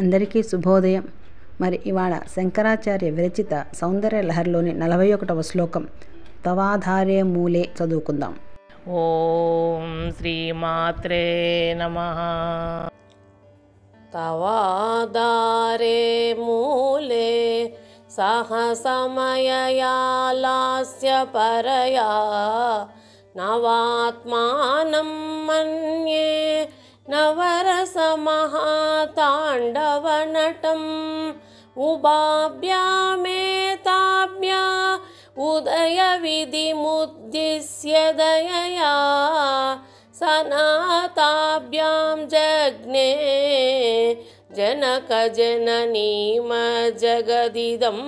అందరికీ శుభోదయం. మరి ఇవాళ శంకరాచార్య విరచిత సౌందర్య లహరిలోని 41వ శ్లోకం తవాధారే మూలే చదువుకుందాం. ఓం శ్రీమాత్రే నమః. తవాధారే మూలే సహసమయయా లాస్య పరయా నవాత్మానం మన్యే నవరసమహాతాండవనటం ఉభాభ్యామేతాభ్యా ఉదయవిధిముద్దిశ్య దయయా సనాతాభ్యాం జగ్నే జనకజననీమజ్జగదిదం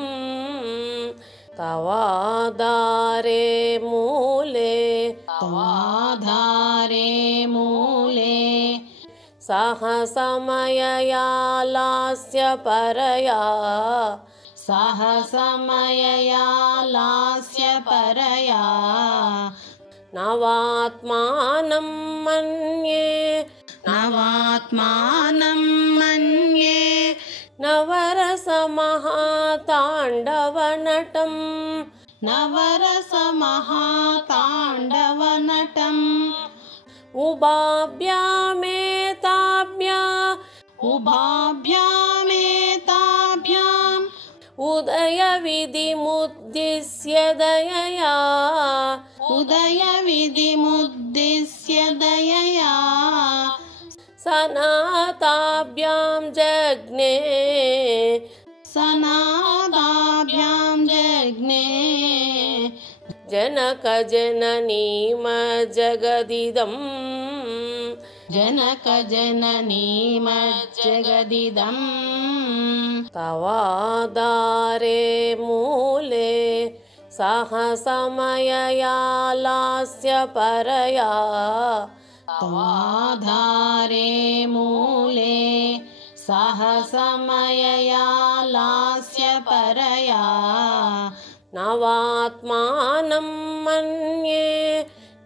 తవాధారే మూలే సహసమయయా లాస్య పరయా నవాత్మానం మన్యే నవరసమహాతాండవనటం ఉభాభ్యామేతాభ్యాం ఉదయవిధిముద్దిశ్య దయయా సనాతాభ్యాం జగ్నే జనకజననీమజ్జగదిదం తవాధారే మూలే సహసమయయా లాస్య పరయా నవాత్మానం మన్యే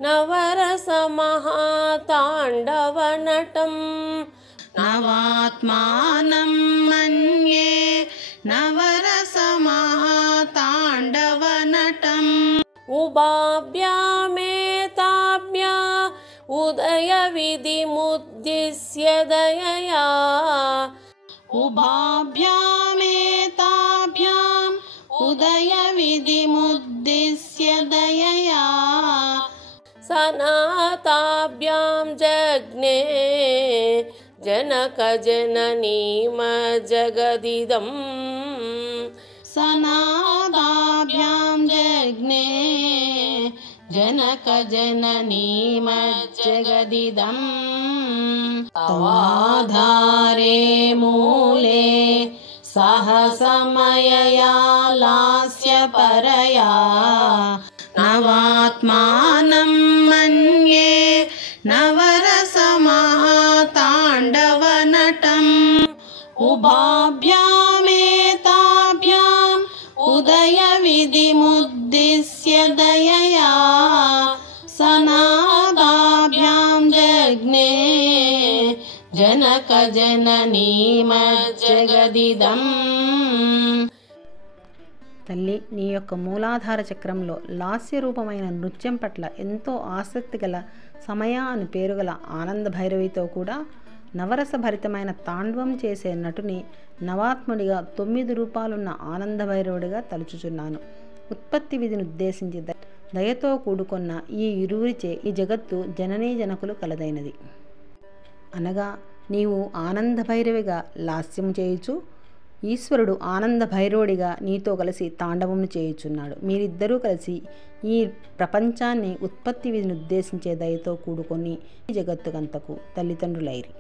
నవరసమహాతాండవనటం ఉభాభ్యామేతాభ్యా ఉదయవిధిముద్దిశ్య దయయా సనాతాభ్యాం జగ్నే జనకజననీమజ్జగదిదం తవాధారే మూలే సహసమయయా లాస్య పరయా నవాత్మానం మన్యే నవరసమహాతాండవనటం ఉభాభ్యామేతాభ్యాం ఉదయవిధిముద్దిశ్య దయయా సనాతాభ్యాం జగ్నే జనకజననీమజ్జగదిదం. తల్లి, నీ యొక్క మూలాధార చక్రంలో లాస్య రూపమైన నృత్యం పట్ల ఎంతో ఆసక్తి గల సమయ అని పేరుగల ఆనంద భైరవితో కూడా నవరసభరితమైన తాండవం చేసే నటుని నవాత్ముడిగా 9 రూపాలున్న ఆనంద భైరవుడిగా తలుచుచున్నాను. ఉత్పత్తి విధిని ఉద్దేశించి దయతో కూడుకున్న ఈ ఇరువురిచే ఈ జగత్తు జననీ జనకులు కలదైనది. అనగా నీవు ఆనంద భైరవిగా లాస్యము చేయుచు, ఈశ్వరుడు ఆనంద భైరవుడిగా నీతో కలిసి తాండవమును చేయుచున్నాడు. మీరిద్దరూ కలిసి ఈ ప్రపంచాన్ని ఉత్పత్తి విధిని ఉద్దేశించే దయతో కూడుకొని ఈ జగత్తుకంతకు తల్లిదండ్రులైరి.